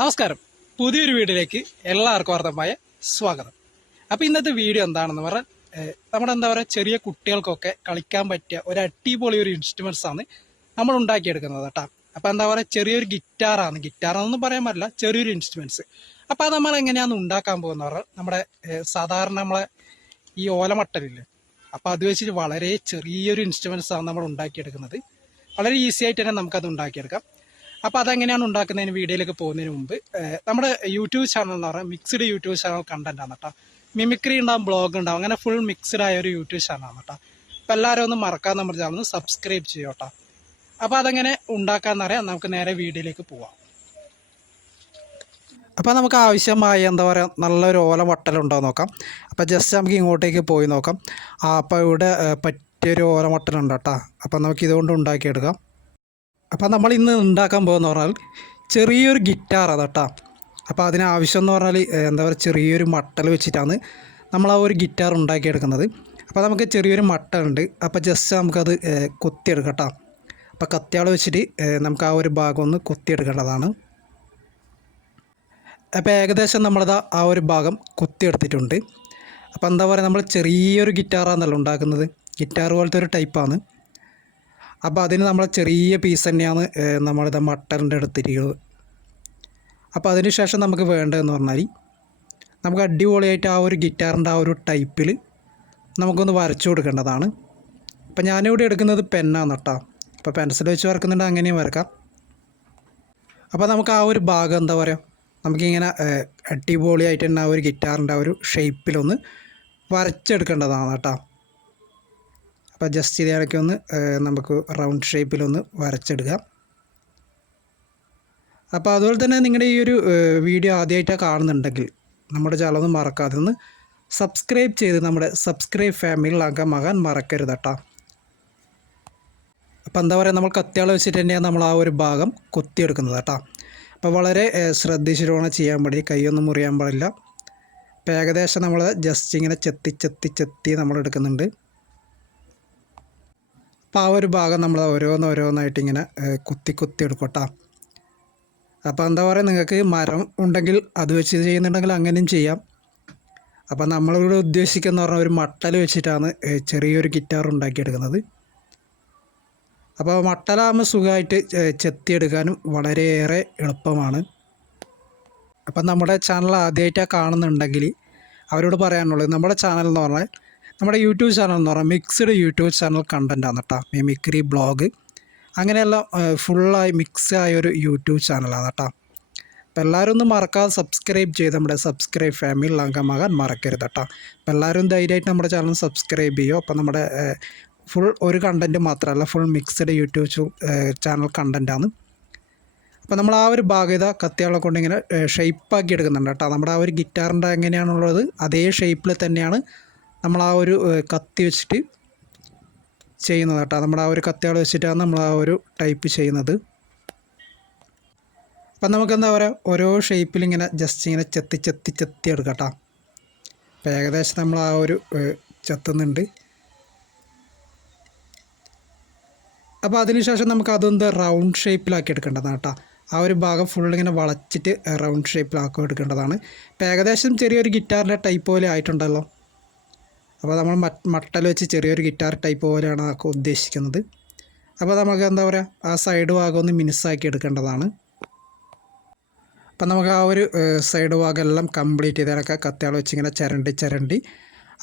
നമസ്കാരം. പുതിയൊരു വീഡിയോയിലേക്ക് എല്ലാവർക്കും അർത്ഥമായ സ്വാഗതം. അപ്പോൾ ഇന്നത്തെ വീഡിയോ എന്താണെന്ന് പറഞ്ഞാൽ നമ്മുടെ എന്താ പറയുക ചെറിയ കുട്ടികൾക്കൊക്കെ കളിക്കാൻ പറ്റിയ ഒരു അടിപൊളി ഒരു ഇൻസ്ട്രുമെന്റ്സ് ആണ് നമ്മൾ ഉണ്ടാക്കിയെടുക്കുന്നത് കേട്ടോ. അപ്പോൾ എന്താ പറയുക ചെറിയൊരു ഗിറ്റാറാണ് ഗിറ്റാറാണെന്ന് പറയാൻ പറ്റില്ല ചെറിയൊരു ഇൻസ്ട്രുമെന്റ്സ് അപ്പോൾ അത് നമ്മൾ എങ്ങനെയാണ് ഉണ്ടാക്കാൻ പോകുന്നത് പറഞ്ഞാൽ നമ്മുടെ സാധാരണ നമ്മളെ ഈ ഓലമട്ടലില്ലേ അപ്പോൾ അത് വെച്ചിട്ട് വളരെ ചെറിയൊരു ഇൻസ്ട്രുമെന്റ്സ് ആണ് നമ്മൾ ഉണ്ടാക്കിയെടുക്കുന്നത്. വളരെ ഈസി ആയിട്ട് തന്നെ നമുക്കത് ഉണ്ടാക്കിയെടുക്കാം. അപ്പോൾ അതെങ്ങനെയാണ് ഉണ്ടാക്കുന്നതിന് വീഡിയോയിലേക്ക് പോകുന്നതിന് മുമ്പ് നമ്മുടെ യൂട്യൂബ് ചാനൽ എന്ന് പറയുന്നത് മിക്സ്ഡ് യൂട്യൂബ് ചാനൽ കണ്ടന്റ് ആണ് കേട്ടോ. മിമിക്രി ഉണ്ടാവും ബ്ലോഗ് ഉണ്ടാവും അങ്ങനെ ഫുൾ മിക്സ്ഡ് ആയ ഒരു യൂട്യൂബ് ചാനലാണ് കേട്ടോ. അപ്പോൾ എല്ലാവരും ഒന്ന് മറക്കാൻ നമ്മുടെ ചാനൽ ഒന്ന് സബ്സ്ക്രൈബ് ചെയ്യും കേട്ടോ. അപ്പോൾ അതെങ്ങനെ ഉണ്ടാക്കാമെന്നറിയാം നമുക്ക് നേരെ വീഡിയോയിലേക്ക് പോവാം. അപ്പോൾ നമുക്ക് ആവശ്യമായ എന്താ പറയുക നല്ലൊരു ഓല വട്ടലുണ്ടോ നോക്കാം. അപ്പോൾ ജസ്റ്റ് നമുക്ക് ഇങ്ങോട്ടേക്ക് പോയി നോക്കാം. ആ അപ്പോൾ ഇവിടെ പറ്റിയൊരു ഓല വട്ടലുണ്ട് കേട്ടോ. അപ്പോൾ നമുക്ക് ഇതുകൊണ്ട് ഉണ്ടാക്കിയെടുക്കാം. അപ്പോൾ നമ്മൾ ഇന്ന് ഉണ്ടാക്കാൻ പോകുന്ന പറഞ്ഞാൽ ചെറിയൊരു ഗിറ്റാറാണ് കേട്ടോ. അപ്പോൾ അതിന് ആവശ്യം എന്ന് പറഞ്ഞാൽ എന്താ പറയുക ചെറിയൊരു മട്ടൽ വെച്ചിട്ടാണ് നമ്മൾ ആ ഒരു ഗിറ്റാർ ഉണ്ടാക്കിയെടുക്കുന്നത്. അപ്പോൾ നമുക്ക് ചെറിയൊരു മട്ടലുണ്ട് അപ്പോൾ ജസ്റ്റ് നമുക്കത് കൊത്തിയെടുക്കട്ടോ കൊത്തിയെടുക്കാം കേട്ടോ. അപ്പോൾ കത്തിയാൾ വെച്ചിട്ട് നമുക്ക് ആ ഒരു ഭാഗം ഒന്ന് കൊത്തിയെടുക്കേണ്ടതാണ്. അപ്പോൾ ഏകദേശം നമ്മളത് ആ ഒരു ഭാഗം കൊത്തിയെടുത്തിട്ടുണ്ട്. അപ്പോൾ എന്താ പറയുക നമ്മൾ ചെറിയൊരു ഗിറ്റാറാണല്ലോ ഉണ്ടാക്കുന്നത്. ഗിറ്റാർ പോലത്തെ ഒരു ടൈപ്പാണ് അപ്പോൾ അതിന് നമ്മൾ ചെറിയ പീസ് തന്നെയാണ് നമ്മളിത് മട്ടറിന്റെ എടുത്തിരിക്കുന്നത് അപ്പോൾ അതിന് ശേഷം നമുക്ക് വേണ്ടതെന്ന് പറഞ്ഞാൽ നമുക്ക് അടിപൊളിയായിട്ട് ആ ഒരു ഗിറ്റാറിന്റെ ആ ഒരു ടൈപ്പിൽ നമുക്കൊന്ന് വരച്ചു കൊടുക്കേണ്ടതാണ്. അപ്പോൾ ഞാനിവിടെ എടുക്കുന്നത് പെന്നാണ് കേട്ടോ അപ്പോൾ പെൻസിൽ വെച്ച് വരക്കുന്നുണ്ട് അങ്ങനെയും വരക്കാം. അപ്പോൾ നമുക്ക് ആ ഒരു ഭാഗം എന്താ പറയുക നമുക്കിങ്ങനെ അടിപൊളിയായിട്ട് തന്നെ ആ ഒരു ഗിറ്റാറിന്റെ ആ ഒരു ഷേപ്പിലൊന്ന് വരച്ചെടുക്കേണ്ടതാണ് കേട്ടോ അപ്പോൾ ജസ്റ്റ് ഇത് ഇടയ്ക്ക് ഒന്ന് നമുക്ക് റൗണ്ട് ഷേപ്പിലൊന്ന് വരച്ചെടുക്കാം അപ്പോൾ അതുപോലെ തന്നെ നിങ്ങളുടെ ഈ ഒരു വീഡിയോ ആദ്യമായിട്ടാണ് കാണുന്നുണ്ടെങ്കിൽ നമ്മുടെ ചാനൽ ഒന്ന് മറക്കാതെ ഒന്ന് സബ്സ്ക്രൈബ് ചെയ്ത് നമ്മുടെ സബ്സ്ക്രൈബ് ഫാമിലിയിലാക്കാൻ മകാൻ മറക്കരുത് കേട്ടോ അപ്പോൾ എന്താ പറയുക നമ്മൾ കത്തിയാൾ വെച്ചിട്ട് തന്നെയാണ് നമ്മൾ ആ ഒരു ഭാഗം കൊത്തിയെടുക്കുന്നത് കേട്ടോ അപ്പോൾ വളരെ ഏഹ്, ശ്രദ്ധിച്ചിട്ട് ചെയ്യാൻ വേണ്ടി കൈയൊന്നും മുറിയാൻ പാടില്ല. അപ്പോൾ ഏകദേശം നമ്മൾ ജസ്റ്റ് ഇങ്ങനെ ചെത്തി ചെത്തി ചെത്തി നമ്മൾ എടുക്കുന്നുണ്ട്. അപ്പോൾ ആ ഒരു ഭാഗം നമ്മൾ ഓരോന്ന് ഓരോന്നായിട്ട് ഇങ്ങനെ കുത്തി കുത്തി എടുക്കട്ടോ കേട്ടോ അപ്പോൾ എന്താ പറയുക നിങ്ങൾക്ക് മരം ഉണ്ടെങ്കിൽ അത് വെച്ച് ചെയ്യുന്നുണ്ടെങ്കിൽ അങ്ങനെയും ചെയ്യാം. അപ്പോൾ നമ്മളിവിടെ ഉദ്ദേശിക്കുന്ന പറഞ്ഞാൽ ഒരു മട്ടൽ വെച്ചിട്ടാണ് ചെറിയൊരു ഗിറ്റാർ ഉണ്ടാക്കിയെടുക്കുന്നത്. അപ്പോൾ മട്ടലാകുമ്പോൾ സുഖമായിട്ട് ചെത്തിയെടുക്കാനും വളരെയേറെ എളുപ്പമാണ്. അപ്പം നമ്മുടെ ചാനൽ ആദ്യമായിട്ടാണ് കാണുന്നുണ്ടെങ്കിൽ അവരോട് പറയാനുള്ളത് നമ്മുടെ ചാനൽ എന്ന് പറഞ്ഞാൽ നമ്മുടെ യൂട്യൂബ് ചാനൽ എന്ന് പറഞ്ഞാൽ മിക്സ്ഡ് യൂട്യൂബ് ചാനൽ കണ്ടന്റാണ് കേട്ടോ മിമിക്രി ബ്ലോഗ് അങ്ങനെയെല്ലാം ഫുള്ളായി മിക്സ് ആയ ഒരു യൂട്യൂബ് ചാനലാണ് കേട്ടോ അപ്പോൾ എല്ലാവരും ഒന്ന് മറക്കാതെ സബ്സ്ക്രൈബ് ചെയ്ത് നമ്മുടെ സബ്സ്ക്രൈബ് ഫാമിലി അംഗമാകാൻ മറക്കരുത് കേട്ടോ അപ്പോൾ എല്ലാവരും ധൈര്യമായിട്ട് നമ്മുടെ ചാനൽ സബ്സ്ക്രൈബ് ചെയ്യുമോ അപ്പോൾ നമ്മുടെ ഫുൾ ഒരു കണ്ടന്റ് മാത്രമല്ല ഫുൾ മിക്സ്ഡ് യൂട്യൂബ് ചാനൽ കണ്ടന്റാണ് അപ്പോൾ നമ്മൾ ആ ഒരു ഭാഗ്യത കത്തിയാളെ കൊണ്ട് ഇങ്ങനെ ഷേപ്പാക്കി എടുക്കുന്നുണ്ട് കേട്ടോ നമ്മുടെ ആ ഒരു ഗിറ്റാറിന്റെ എങ്ങനെയാണുള്ളത് അതേ ഷേപ്പിൽ തന്നെയാണ് നമ്മൾ ആ ഒരു കത്തി വെച്ചിട്ട് ചെയ്യുന്നത് കേട്ടോ. നമ്മുടെ ആ ഒരു കത്തിയാൾ വെച്ചിട്ടാണ് നമ്മൾ ആ ഒരു ടൈപ്പ് ചെയ്യുന്നത്. അപ്പം നമുക്ക് എന്താ പറയുക ഓരോ ഷേപ്പിൽ ഇങ്ങനെ ജസ്റ്റ് ഇങ്ങനെ ചെത്തി ചെത്തി ചെത്തി എടുക്കാം അപ്പോൾ ഏകദേശം നമ്മൾ ആ ഒരു ചെത്തുന്നുണ്ട്. അപ്പോൾ അതിനുശേഷം നമുക്ക് അതൊന്ന് റൗണ്ട് ഷേപ്പിലാക്കി എടുക്കേണ്ടതാണ് കേട്ടോ. ആ ഒരു ഭാഗം ഫുൾ ഇങ്ങനെ വളച്ചിട്ട് റൗണ്ട് ഷേപ്പിലാക്കി എടുക്കേണ്ടതാണ്. ഇപ്പോൾ ഏകദേശം ചെറിയൊരു ഗിറ്റാറിന്റെ ടൈപ്പ് പോലെ ആയിട്ടുണ്ടല്ലോ. അപ്പോൾ നമ്മൾ മട്ടൽ വെച്ച് ചെറിയൊരു ഗിറ്റാർ ടൈപ്പ് പോലെയാണ് ആക്കുക ഉദ്ദേശിക്കുന്നത്. അപ്പോൾ നമുക്ക് എന്താ പറയുക ആ സൈഡ് ഭാഗം ഒന്ന് മിനുസാക്കി എടുക്കേണ്ടതാണ്. അപ്പം നമുക്ക് ആ ഒരു സൈഡ് ഭാഗം എല്ലാം കംപ്ലീറ്റ് ചെയ്തേനൊക്കെ കത്തിയാൾ വെച്ച് ഇങ്ങനെ ചിരണ്ടി ചിരണ്ടി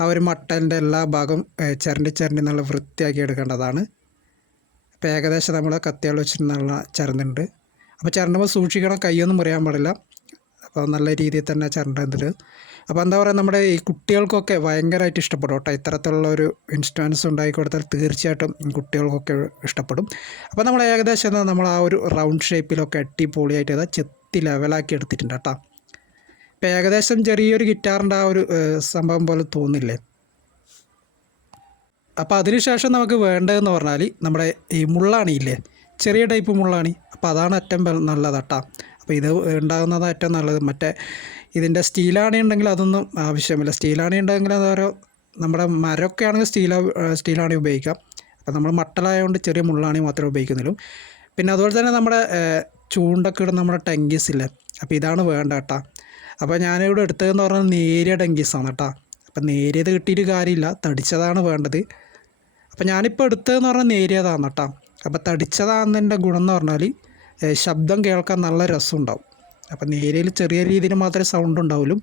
ആ ഒരു മട്ടലിന്റെ എല്ലാ ഭാഗം ചരണ്ടി ചിരണ്ടി ചിരണ്ടി നല്ല വൃത്തിയാക്കി എടുക്കേണ്ടതാണ്. അപ്പോൾ ഏകദേശം നമ്മൾ കത്തിയാൾ വെച്ചിട്ട് നല്ല ചിരണ്ടുണ്ട് അപ്പോൾ ചിരണ്ടുമ്പോൾ സൂക്ഷിക്കണം കൈയൊന്നും മുറിയാൻ പാടില്ല. അപ്പോൾ നല്ല രീതിയിൽ തന്നെ ചിരണ്ടതിൽ അപ്പോൾ എന്താ പറയുക നമ്മുടെ ഈ കുട്ടികൾക്കൊക്കെ ഭയങ്കരമായിട്ട് ഇഷ്ടപ്പെടും കേട്ടോ. ഇത്തരത്തിലുള്ള ഒരു ഇൻസ്റ്റൻസ് ഉണ്ടാക്കി കൊടുത്താൽ തീർച്ചയായിട്ടും കുട്ടികൾക്കൊക്കെ ഇഷ്ടപ്പെടും. അപ്പോൾ നമ്മൾ ഏകദേശം നമ്മൾ ആ ഒരു റൗണ്ട് ഷേപ്പിലൊക്കെ അടിപൊളിയായിട്ട് ഇതാ ചെത്തി ലെവലാക്കി എടുത്തിട്ടുണ്ട് കേട്ടോ. ഇപ്പോൾ ഏകദേശം ചെറിയൊരു ഗിറ്റാറിന്റെ ആ ഒരു സംഭവം പോലെ തോന്നില്ലേ? അപ്പോൾ അതിനുശേഷം നമുക്ക് വേണ്ടതെന്ന് പറഞ്ഞാൽ നമ്മുടെ ഈ മുള്ളാണിയില്ലേ? ചെറിയ ടൈപ്പ് മുള്ളാണി. അപ്പോൾ അതാണ് ഏറ്റവും നല്ലതട്ടാ അപ്പോൾ ഇത് ഉണ്ടാകുന്നത് ഏറ്റവും നല്ലത്. മറ്റേ ഇതിന്റെ സ്റ്റീലാണി ഉണ്ടെങ്കിൽ അതൊന്നും ആവശ്യമില്ല. സ്റ്റീലാണി ഉണ്ടെങ്കിൽ അത് ഓരോ നമ്മുടെ മരമൊക്കെ ആണെങ്കിൽ സ്റ്റീലാ സ്റ്റീലാണി ഉപയോഗിക്കാം. അപ്പോൾ നമ്മൾ മട്ടലായതുകൊണ്ട് ചെറിയ മുള്ളാണി മാത്രമേ ഉപയോഗിക്കുന്നുള്ളൂ. പിന്നെ അതുപോലെ തന്നെ നമ്മുടെ ചൂണ്ടൊക്കെ ഇടുന്ന നമ്മുടെ ടെങ്കീസ് ഇല്ലേ? അപ്പോൾ ഇതാണ് വേണ്ട കേട്ടോ. അപ്പോൾ ഞാനിവിടെ എടുത്തതെന്ന് പറഞ്ഞാൽ നേരിയ ടെങ്കീസാണ് കേട്ടോ. അപ്പം നേരിയത് കിട്ടിയിട്ട് കാര്യമില്ല. തടിച്ചതാണ് വേണ്ടത്. അപ്പം ഞാനിപ്പോൾ എടുത്തതെന്ന് പറഞ്ഞാൽ നേരിയതാണ് കേട്ടോ. അപ്പോൾ തടിച്ചതാണെന്നതിന്റെ ഗുണം എന്ന് പറഞ്ഞാൽ ശബ്ദം കേൾക്കാൻ നല്ല രസമുണ്ടാവും. അപ്പം നേരിയയിൽ ചെറിയ രീതിയിൽ മാത്രമേ സൗണ്ട് ഉണ്ടാവുള്ളൂ.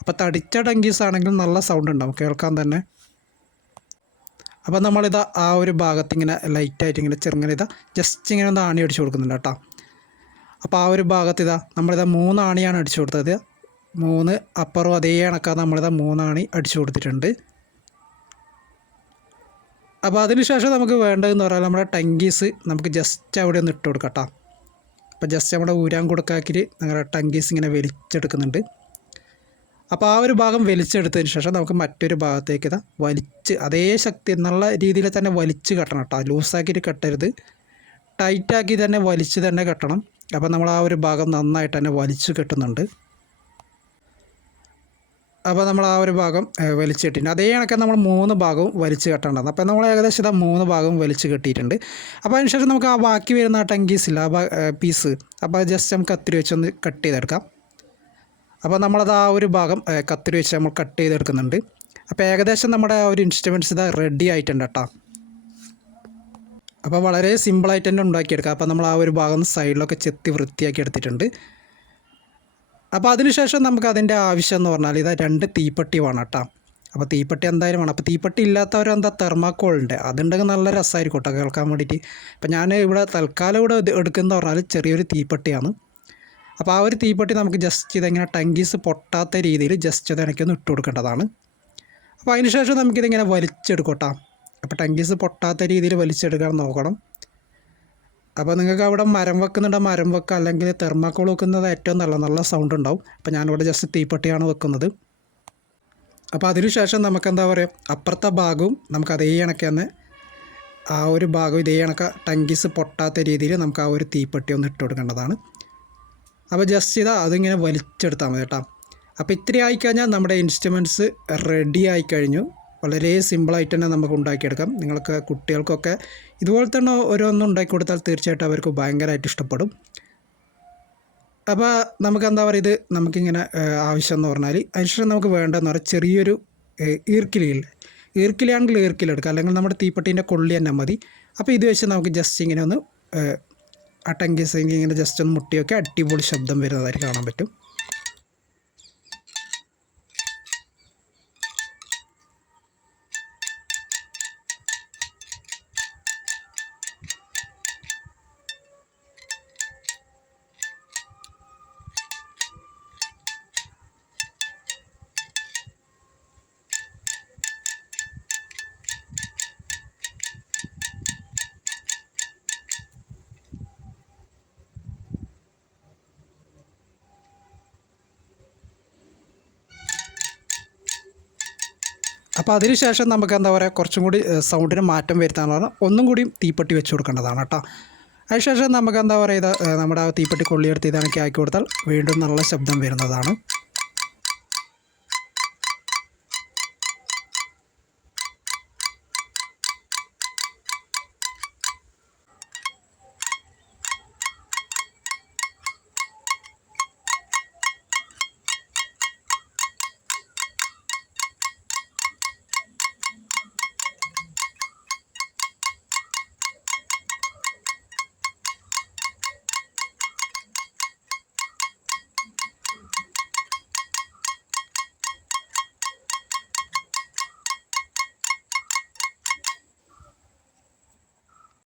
അപ്പോൾ തടിച്ച ടങ്കീസ് ആണെങ്കിൽ നല്ല സൗണ്ട് ഉണ്ടാവും. കേൾക്കാൻ തന്നെ. അപ്പോൾ നമ്മളിതാ ആ ഒരു ഭാഗത്ത് ഇങ്ങനെ ലൈറ്റായിട്ട് ഇങ്ങനെ ചെറുങ്ങനെ ഇതാ ജസ്റ്റ് ഇങ്ങനെ ഒന്ന് ആണി അടിച്ചു കൊടുക്കുന്നുണ്ട് കേട്ടോ. അപ്പോൾ ആ ഒരു ഭാഗത്ത് ഇതാ നമ്മളിതാ മൂന്ന് ആണിയാണ് അടിച്ചു കൊടുത്തത്. മൂന്ന് അപ്പറും അതേ കണക്കാ നമ്മളിതാ മൂന്നാണി അടിച്ചു കൊടുത്തിട്ടുണ്ട്. അപ്പോൾ അതിനുശേഷം നമുക്ക് വേണ്ടതെന്ന് പറഞ്ഞാൽ നമ്മുടെ ടങ്കീസ് നമുക്ക് ജസ്റ്റ് അവിടെ ഒന്ന് ഇട്ട് കൊടുക്കാം അപ്പോൾ ജസ്റ്റ് നമ്മുടെ ഊരാൻ കൊടുക്കാക്കിൽ നമ്മുടെ ടങ്കീസ് ഇങ്ങനെ വലിച്ചെടുക്കുന്നുണ്ട്. അപ്പോൾ ആ ഒരു ഭാഗം വലിച്ചെടുത്തതിന് ശേഷം നമുക്ക് മറ്റൊരു ഭാഗത്തേക്ക് ഇതാ വലിച്ച് അതേ ശക്തി എന്നുള്ള രീതിയിൽ തന്നെ വലിച്ച് കെട്ടണം കേട്ടോ. ലൂസാക്കിയിട്ട് കെട്ടരുത്. ടൈറ്റാക്കി തന്നെ വലിച്ച് തന്നെ കെട്ടണം. അപ്പോൾ നമ്മൾ ആ ഒരു ഭാഗം നന്നായിട്ട് തന്നെ വലിച്ച് കെട്ടുന്നുണ്ട്. അപ്പോൾ നമ്മൾ ആ ഒരു ഭാഗം വലിച്ചു കെട്ടിയിട്ടുണ്ട് അതേ കണക്കെ നമ്മൾ മൂന്ന് ഭാഗവും വലിച്ച് കെട്ടേണ്ടത് അപ്പോൾ നമ്മൾ ഏകദേശം ഇതാ മൂന്ന് ഭാഗവും വലിച്ച് കെട്ടിയിട്ടുണ്ട്. അപ്പോൾ അതിനുശേഷം നമുക്ക് ആ ബാക്കി വരുന്ന ആ ടങ്കീസ് ഇല്ല ആ പീസ് അപ്പോൾ ജസ്റ്റ് നമുക്ക് കത്തിരി വെച്ചൊന്ന് കട്ട് ചെയ്തെടുക്കാം. അപ്പോൾ നമ്മളത് ആ ഒരു ഭാഗം കത്തിരി വെച്ച് നമ്മൾ കട്ട് ചെയ്തെടുക്കുന്നുണ്ട്. അപ്പോൾ ഏകദേശം നമ്മുടെ ആ ഒരു ഇൻസ്ട്രുമെന്റ്സ് ഇതാ റെഡി ആയിട്ടുണ്ട് കേട്ടോ. അപ്പോൾ വളരെ സിമ്പിളായിട്ട് തന്നെ ഉണ്ടാക്കിയെടുക്കാം. അപ്പോൾ നമ്മൾ ആ ഒരു ഭാഗം സൈഡിലൊക്കെ ചെത്തി വൃത്തിയാക്കി എടുത്തിട്ടുണ്ട്. അപ്പോൾ അതിനുശേഷം നമുക്ക് അതിന്റെ ആവശ്യം എന്ന് പറഞ്ഞാൽ ഇതാ രണ്ട് തീപ്പെട്ടി വേണം കേട്ടോ. അപ്പോൾ തീപ്പെട്ടി എന്തായാലും വേണം. അപ്പോൾ തീപ്പെട്ടി ഇല്ലാത്തവരെന്താ തെർമാക്കോൾ ഉണ്ട്. അതുണ്ടെങ്കിൽ നല്ല രസമായിരിക്കും കേട്ടോ കേൾക്കാൻ വേണ്ടിയിട്ട്. അപ്പോൾ ഞാൻ ഇവിടെ തൽക്കാലം ഇവിടെ എടുക്കുന്നതെന്ന് എടുക്കുന്നത് പറഞ്ഞാൽ ചെറിയൊരു തീപ്പെട്ടിയാണ്. അപ്പോൾ ആ ഒരു തീപ്പെട്ടി നമുക്ക് ജസ്റ്റ് ഇതെങ്ങനെ ടങ്കീസ് പൊട്ടാത്ത രീതിയിൽ ജസ്റ്റ് ഇത് എനിക്കൊന്ന് ഇട്ട് കൊടുക്കേണ്ടതാണ്. അപ്പോൾ അതിനുശേഷം നമുക്കിതിങ്ങനെ വലിച്ചെടുക്കട്ടോ അപ്പോൾ ടങ്കീസ് പൊട്ടാത്ത രീതിയിൽ വലിച്ചെടുക്കാൻ നോക്കണം. അപ്പോൾ നിങ്ങൾക്ക് അവിടെ മരം വെക്കുന്നുണ്ട് മരം വെക്കുക അല്ലെങ്കിൽ തെർമാക്കോൾ വെക്കുന്നത് ഏറ്റവും നല്ല നല്ല സൗണ്ട് ഉണ്ടാവും. അപ്പോൾ ഞാനിവിടെ ജസ്റ്റ് തീപ്പെട്ടിയാണ് വെക്കുന്നത്. അപ്പോൾ അതിനുശേഷം നമുക്ക് എന്താ പറയുക അപ്പുറത്തെ ഭാഗവും നമുക്ക് അതേ കണക്ക് തന്നെ ആ ഒരു ഭാഗം ഇതേ കണക്ക് ടങ്കീസ് പൊട്ടാത്ത രീതിയിൽ നമുക്ക് ആ ഒരു തീപ്പെട്ടി ഒന്ന് ഇട്ട് കൊടുക്കേണ്ടതാണ്. അപ്പോൾ ജസ്റ്റ് ഇതാ അതിങ്ങനെ വലിച്ചെടുത്താൽ മതി കേട്ടോ. അപ്പോൾ ഇത്രയായി ആയിക്കഴിഞ്ഞാൽ നമ്മുടെ ഇൻസ്ട്രുമെന്റ്സ് റെഡി ആയിക്കഴിഞ്ഞു വളരെ സിമ്പിളായിട്ട് തന്നെ നമുക്ക് ഉണ്ടാക്കിയെടുക്കാം. നിങ്ങൾക്ക് കുട്ടികൾക്കൊക്കെ ഇതുപോലെ തന്നെ ഓരോന്നും ഉണ്ടാക്കി കൊടുത്താൽ തീർച്ചയായിട്ടും അവർക്ക് ഭയങ്കരമായിട്ട് ഇഷ്ടപ്പെടും. അപ്പോൾ നമുക്ക് എന്താ പറയുക ഇത് നമുക്കിങ്ങനെ ആവശ്യം എന്ന് പറഞ്ഞാൽ അതിനുശേഷം നമുക്ക് വേണ്ടതെന്ന് പറഞ്ഞാൽ ചെറിയൊരു ഈർക്കിലിയിൽ ഈർക്കിലാണെങ്കിൽ ഈർക്കിലെടുക്കുക അല്ലെങ്കിൽ നമ്മുടെ തീപ്പട്ടീന്റെ കൊള്ളി തന്നെ മതി. അപ്പോൾ ഇത് വെച്ച് നമുക്ക് ജസ്റ്റ് ഇങ്ങനെ ഒന്ന് ആ ടങ്കീസ് ഇങ്ങനെ ജസ്റ്റ് ഒന്ന് മുട്ടിയൊക്കെ അടിപൊളി ശബ്ദം വരുന്നതായിട്ട് കാണാൻ പറ്റും. അപ്പോൾ അതിനുശേഷം നമുക്ക് എന്താ പറയുക കുറച്ചും കൂടി സൗണ്ടിന് മാറ്റം വരുത്താനുള്ള ഒന്നും കൂടി തീപ്പെട്ടി വെച്ച് കൊടുക്കേണ്ടതാണ് കേട്ടോ. അതിനുശേഷം നമുക്ക് എന്താ പറയുക നമ്മുടെ ആ തീപ്പെട്ടി കൊള്ളിയെടുത്ത് ഇതാണെങ്കിൽ ആക്കി കൊടുത്താൽ വീണ്ടും നല്ല ശബ്ദം വരുന്നതാണ്.